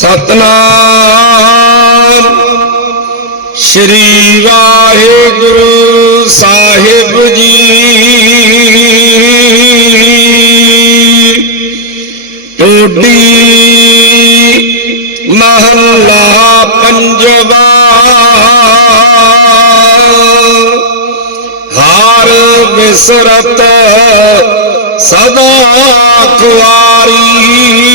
ਸਤਨਾਮ। ਸ਼੍ਰੀ ਵਾਹਿਗੁਰੂ ਸਾਹਿਬ ਜੀ। ਟੋਡੀ ਮਹੱਲਾ ਪੰਜਵਾ। ਹਾਰ ਬਿਸਰਤ ਸਦਾ ਖੁਆਰੀ।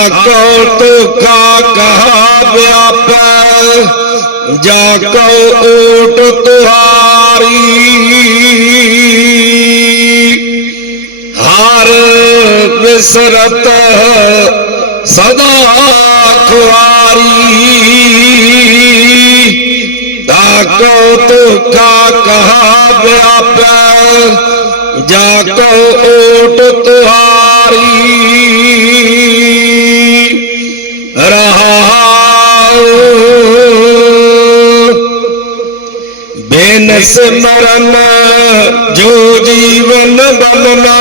ਤਾਕੋ ਤੁਖਾ ਕਹਾ ਵਿਆਪੈ ਜਾ ਕੋ ਓਟ ਤੁਹਾਰੀ। ਹਰ ਬਿਸਰਤ ਸਦਾ ਖੁਆਰੀ। ਤਾਕੋ ਤੁਖਾ ਕਹਾ ਵਿਆਪੈ ਜਾ ਕੋ ਓਟ ਤੁਹਾਰੀ। ਬੇਨਸ ਮਰਨ ਜੋ ਜੀਵਨ ਬਲਨਾ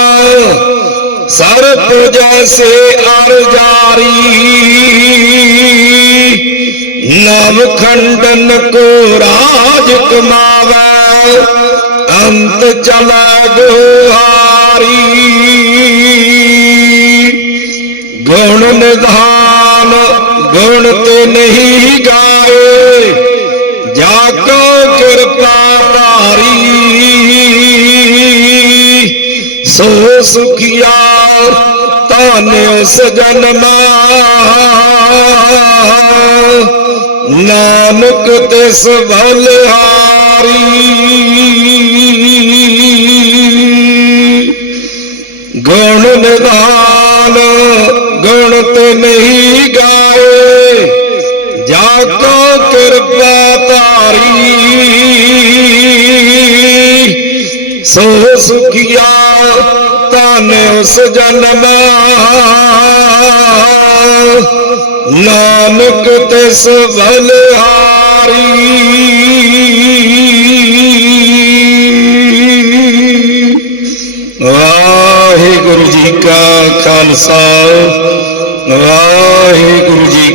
ਸਰਪ ਜੈਸੇ ਅਰ ਜਾਰੀ। ਨਾਮ ਖੰਡਨ ਕੋ ਰਾਜ ਕਮਾਵੇ, ਅੰਤ ਚਲਾ ਗੁਹਾਰੀ। ਗੁਣ ਨਿਧਾਨ, ਗੁਣ ਤੇ ਨਹੀਂ ਗਾਏ ਜਾ ਕੋ ਕਿਰਪਾ ਧਾਰੀ ਸੋ ਸੁਖਿਆ ਧਨ ਉਸ ਜਨਮਾ। ਨਾਨਕ ਤਿਸ ਬਲਿਹਾਰੀ। सो सुकिया तन मां नानक ते गुरू जी ख़ालसा वाहिगरू जी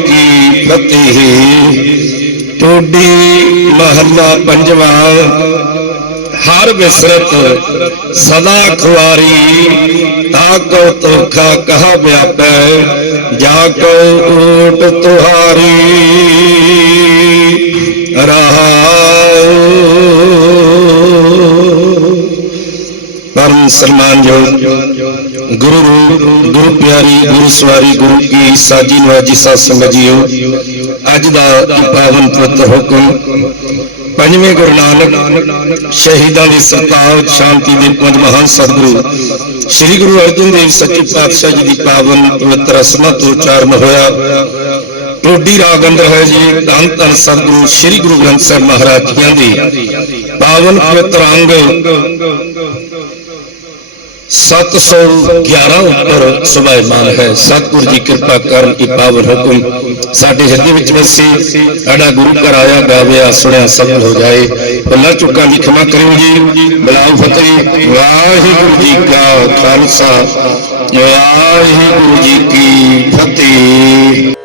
फति तोडी महवा ਹਰ ਬਿਸਰਤ ਸਦਾ ਖੁਆਰੀ ਤਾ ਕੋ ਤੋਖਾ ਕਹਾ ਵਿਆਪੈ ਜਾ ਕੋ ਓਟ ਤੁਹਾਰੀ। ਰਹਾਉ ਪਰਮ ਸਨਮਾਨਯੋਗ ਗੁਰੂ ਰੂਪ, ਗੁਰੂ ਪਿਆਰੀ, ਗੁਰੂ ਸਵਾਰੀ, ਗੁਰੂ ਕੀ ਸਾਜੀ ਨਵਾਜੀ ਸਾਧ ਸੰਗਤ ਜੀਓ, ਅੱਜ ਦਾ ਪਾਵਨ ਪਵਿੱਤਰ ਹੁਕਮ, ਪੰਜਵੇਂ ਗੁਰੂ ਨਾਨਕ ਸ਼ਹੀਦਾਂ ਦੀ ਸਰਤਾਜ ਸ਼ਾਂਤੀ ਦੇ ਪੰਜ ਮਹਾਨ ਸਤਿਗੁਰੂ, ਸ੍ਰੀ ਗੁਰੂ ਅਰਜਨ ਦੇਵ ਸੱਚੇ ਪਾਤਸ਼ਾਹ ਜੀ ਦੀ ਪਾਵਨ ਪਵਿੱਤਰ ਅਸਮਾ ਤੋਂ ਉਚਾਰਨ ਹੋਇਆ। ਟੋਡੀ ਰਾਗ ਅੰਦਰ ਹੈ ਜੀ, ਧੰਨ ਧੰਨ ਸਤਿਗੁਰੂ, ਸ੍ਰੀ ਗੁਰੂ ਗ੍ਰੰਥ ਸਾਹਿਬ ਮਹਾਰਾਜ ਜੀ ਦੀ ਪਾਵਨ ਪਵਿੱਤਰ ਅੰਗ। 711 ਉੱਪਰ ਸੁਭਾਇਮਾਨ ਹੈ। ਸਤਿਗੁਰੂ ਜੀ ਕਿਰਪਾ ਕਰਨ, ਇਹ ਪਾਵਨ ਹੁਕਮ ਸਾਡੇ ਹਿਰਦੇ ਵਿੱਚ ਵਸੇ। ਸਾਡਾ ਗੁਰੂ ਘਰ ਆਇਆ ਗਾਵਿਆ ਸੁਣਿਆ ਸਫਲ ਹੋ ਜਾਏ। ਭੁੱਲਾਂ ਚੁੱਕਾਂ ਦੀ ਖਿਮਾ ਕਰਿਓ ਜੀ। ਬਲਾਉ ਫਤਿਹ। ਵਾਹਿਗੁਰੂ ਜੀ ਕਾ ਖਾਲਸਾ। ਵਾਹਿਗੁਰੂ ਜੀ ਕੀ ਫਤਿਹ।